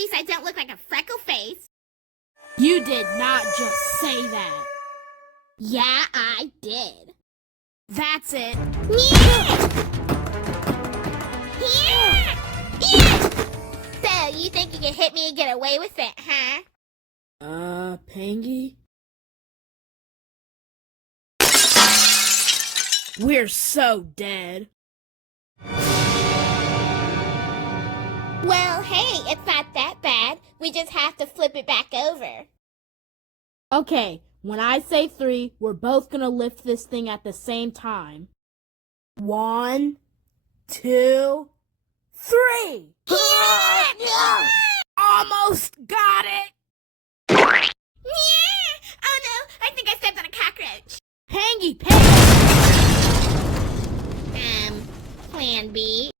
least I don't look like a freckle face. You did not just say that. Yeah, I did. That's it. Yeah! Yeah! Yeah! So, you think you can hit me and get away with it, huh? Pangi? We're so dead. Well, hey, it's not that bad. We just have to flip it back over. Okay, when I say 3, we're both gonna lift this thing at the same time. 1, 2, 3! Yeah! Almost got it! Yeah! Oh no, I think I stepped on a cockroach. Pangi! Plan B.